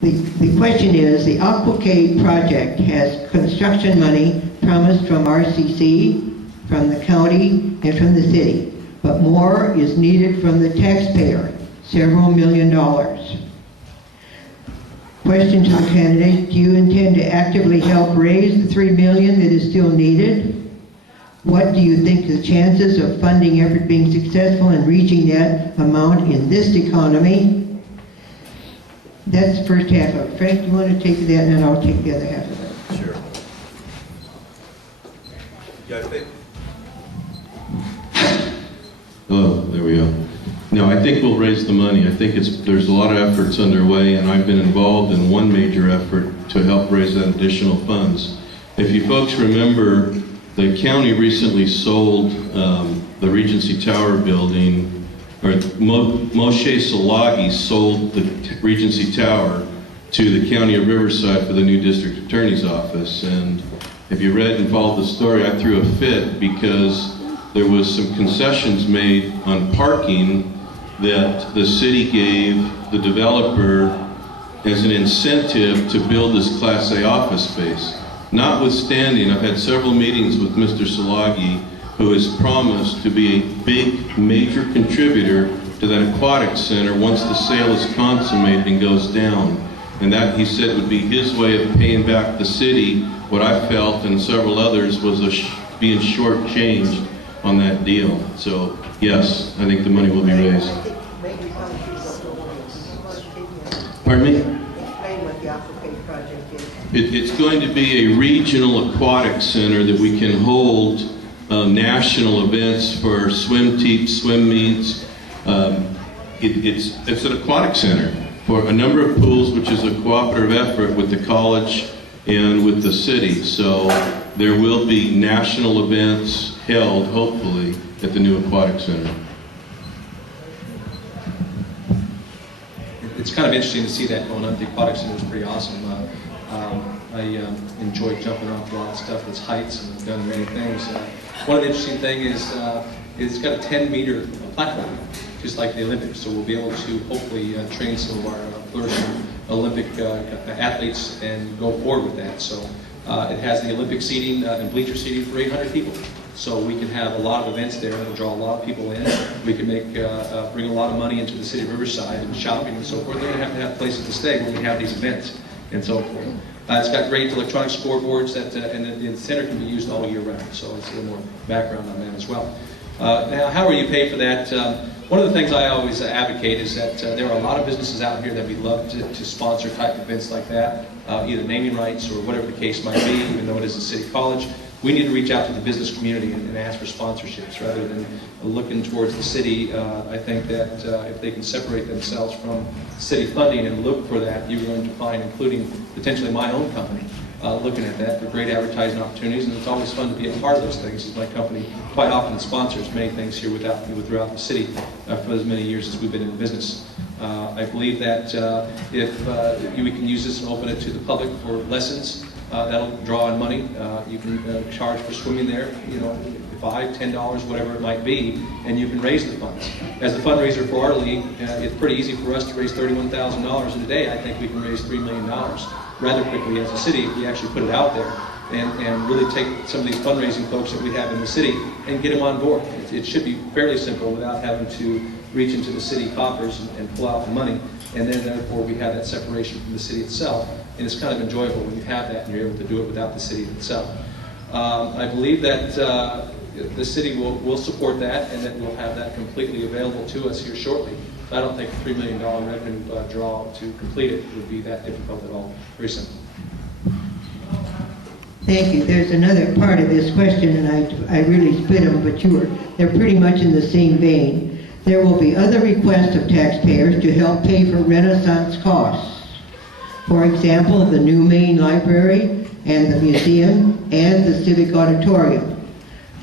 The question is, the Aquatic project has construction money promised from RCC, from the county, and from the city, but more is needed from the taxpayer, several $million. Question to the candidate, do you intend to actively help raise the $3 million that is still needed? What do you think the chances of funding effort being successful in reaching that amount in this economy? That's the first half of it. Frank, do you want to take that, and then I'll take the other half of it. Sure. Yeah, I think. Oh, there we go. No, I think we'll raise the money. I think there's a lot of efforts underway, and I've been involved in one major effort to help raise that additional funds. If you folks remember, the county recently sold the Regency Tower building, or Moshe Salagi sold the Regency Tower to the county of Riverside for the new district attorney's office. And if you read and followed the story, I threw a fit because there was some concessions made on parking that the city gave the developer as an incentive to build this Class A office space. Notwithstanding, I've had several meetings with Mr. Salagi, who has promised to be a big, major contributor to that aquatic center once the sale is consummated and goes down. And that, he said, would be his way of paying back the city what I felt and several others was being shortchanged on that deal. So, yes, I think the money will be raised. Pardon me? Explain what the Aquatic project is. It's going to be a regional aquatic center that we can hold national events for swim teams, swim meets. It's an aquatic center for a number of pools, which is a cooperative effort with the college and with the city. So there will be national events held, hopefully, at the new aquatic center. It's kind of interesting to see that going on. The aquatic center is pretty awesome. I enjoy jumping off a lot of stuff that's heights, and I've done many things. One of the interesting things is it's got a 10-meter platform, just like the Olympics. So we'll be able to hopefully train some of our flourishing Olympic athletes and go forward with that. So it has the Olympic seating and bleacher seating for 800 people. So we can have a lot of events there and draw a lot of people in. We can make bring a lot of money into the city of Riverside and shopping and so forth. They're going to have places to stay when we have these events and so forth. It's got great electronic scoreboards that, and the center can be used all year round. So it's a little more background on that as well. Now, how will you pay for that? One of the things I always advocate is that there are a lot of businesses out here that we'd love to sponsor type events like that, either naming rights or whatever the case might be, even though it is a city college. We need to reach out to the business community and ask for sponsorships rather than looking towards the city. I think that if they can separate themselves from city funding and look for that, you're going to find, including potentially my own company, looking at that for great advertising opportunities. And it's always fun to be a part of those things, as my company quite often sponsors many things here throughout the city for as many years as we've been in business. I believe that if we can use this and open it to the public for lessons, that'll draw in money. You can charge for swimming there, you know, $5, $10, whatever it might be, and you can raise the funds. As the fundraiser for our league, it's pretty easy for us to raise $31,000 in a day. I think we can raise $3 million rather quickly as a city if we actually put it out there and really take some of these fundraising folks that we have in the city and get them on board. It should be fairly simple without having to reach into the city coffers and pull out the money, and then therefore we have that separation from the city itself. And it's kind of enjoyable when you have that and you're able to do it without the city itself. I believe that the city will support that and that we'll have that completely available to us here shortly. I don't think a $3 million revenue draw to complete it would be that difficult at all. Very simple. Thank you. There's another part of this question, and I really split them, but they're pretty much in the same vein. There will be other requests of taxpayers to help pay for Renaissance costs. For example, the new main library and the museum and the civic auditorium.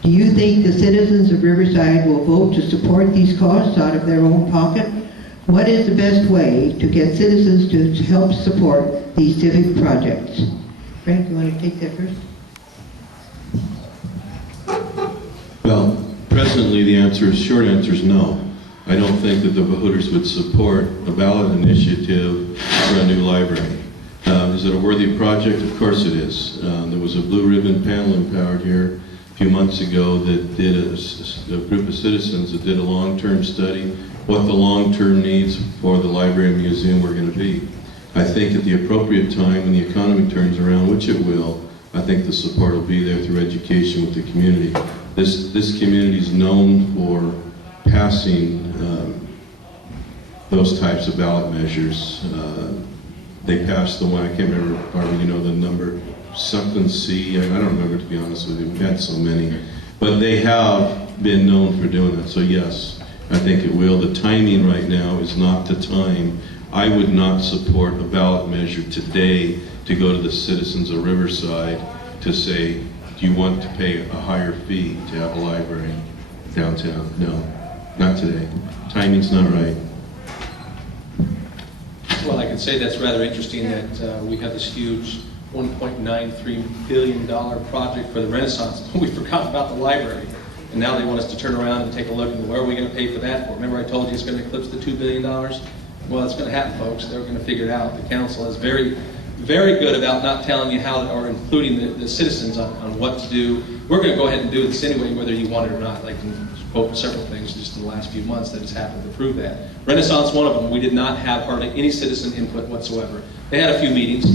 Do you think the citizens of Riverside will vote to support these costs out of their own pocket? What is the best way to get citizens to help support these civic projects? Frank, you want to take that first? Well, presently the short answer is no. I don't think that the voters would support a ballot initiative for a new library. Is it a worthy project? Of course it is. There was a blue ribbon panel empowered here a few months ago that did a group of citizens that did a long-term study, what the long-term needs for the library and museum were going to be. I think at the appropriate time when the economy turns around, which it will, I think the support will be there through education with the community. This community is known for passing those types of ballot measures. They passed the one, I can't remember, Barbara, you know the number, something C, I don't remember, to be honest with you, we've had so many. But they have been known for doing that, so yes, I think it will. The timing right now is not the time. I would not support a ballot measure today to go to the citizens of Riverside to say, do you want to pay a higher fee to have a library downtown? No, not today. Timing's not right. Well, I can say that's rather interesting that we have this huge $1.93 billion project for the Renaissance. We forgot about the library. And now they want us to turn around and take a look and where are we going to pay for that for? Remember I told you it's going to eclipse the $2 billion? Well, it's going to happen, folks. They're going to figure it out. The council is very, very good about not telling you how, or including the citizens on what to do. We're going to go ahead and do this anyway, whether you want it or not. I can quote several things just in the last few months that has happened to prove that. Renaissance, one of them, we did not have hardly any citizen input whatsoever. They had a few meetings,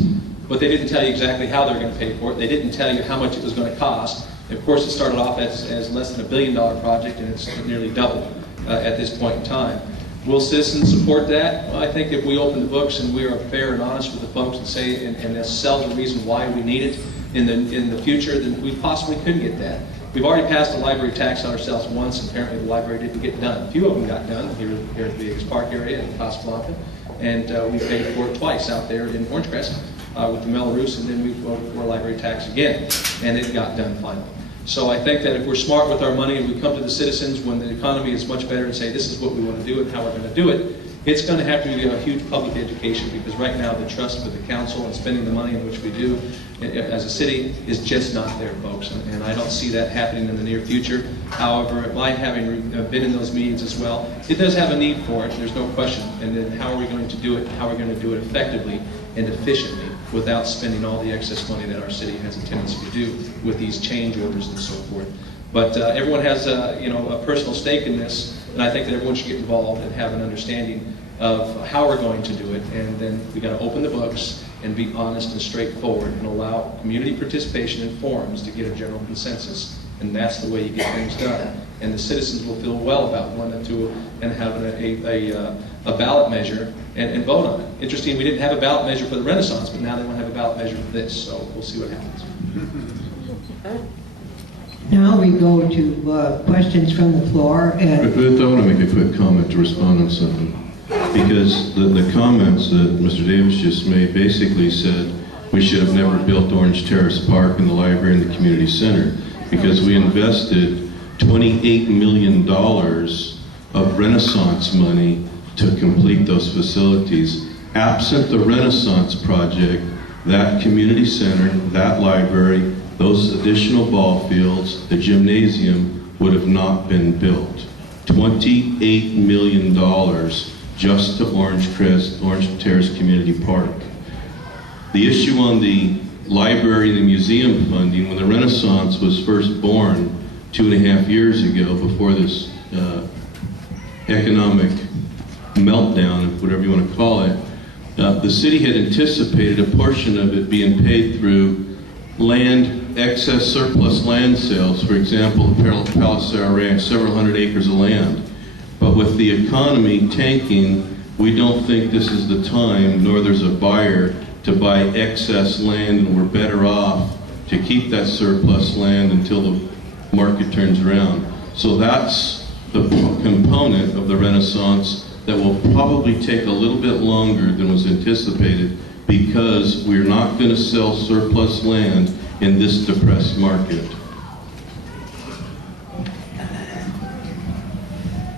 but they didn't tell you exactly how they were going to pay for it. They didn't tell you how much it was going to cost. And of course, it started off as less than $1 billion project, and it's nearly doubled at this point in time. Will citizens support that? Well, I think if we open the books and we are fair and honest with the folks and say and sell the reason why we need it in the future, then we possibly could get that. We've already passed a library tax on ourselves once, and apparently the library didn't get done. A few of them got done here at the Vegas Park area in Casablanca, and we paid for it twice out there in Orange Crest with the Melrose, and then we voted for a library tax again, and it got done finally. So I think that if we're smart with our money and we come to the citizens when the economy is much better and say this is what we want to do and how we're going to do it, it's going to have to be a huge public education, because right now the trust with the council and spending the money in which we do as a city is just not there, folks. And I don't see that happening in the near future. However, my having been in those meetings as well, it does have a need for it, there's no question. And then how are we going to do it? How are we going to do it effectively and efficiently without spending all the excess money that our city has a tendency to do with these change orders and so forth. But everyone has a personal stake in this, and I think that everyone should get involved and have an understanding of how we're going to do it. And then we got to open the books and be honest and straightforward and allow community participation in forums to get a general consensus. And that's the way you get things done. And the citizens will feel well about wanting to and having a ballot measure and vote on it. Interesting, we didn't have a ballot measure for the Renaissance, but now they want to have a ballot measure for this. So we'll see what happens. Now we go to questions from the floor. And Ruth, I want to make a quick comment to respond on something. Because the comments that Mr. Davis just made basically said we should have never built Orange Terrace Park and the library and the community center, because we invested $28 million of Renaissance money to complete those facilities. Absent the Renaissance project, that community center, that library, those additional ball fields, the gymnasium would have not been built. $28 million just to Orange Terrace Community Park. The issue on the library and the museum funding, when the Renaissance was first born 2.5 years ago, before this economic meltdown, whatever you want to call it, the city had anticipated a portion of it being paid through excess surplus land sales. For example, the Palisade Ranch, several hundred acres of land. But with the economy tanking, we don't think this is the time, nor there's a buyer to buy excess land, and we're better off to keep that surplus land until the market turns around. So that's the component of the Renaissance that will probably take a little bit longer than was anticipated, because we're not going to sell surplus land in this depressed market.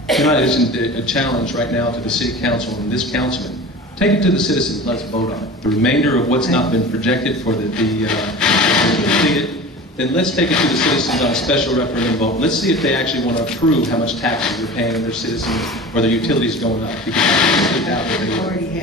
Tonight isn't a challenge right now to the city council and this councilman. Take it to the citizens, let's vote on it. The remainder of what's not been projected for the completed, then let's take it to the citizens on a special referendum vote. Let's see if they actually want to approve how much taxes they're paying their citizens or their utilities going up. Because it's out there. Already had.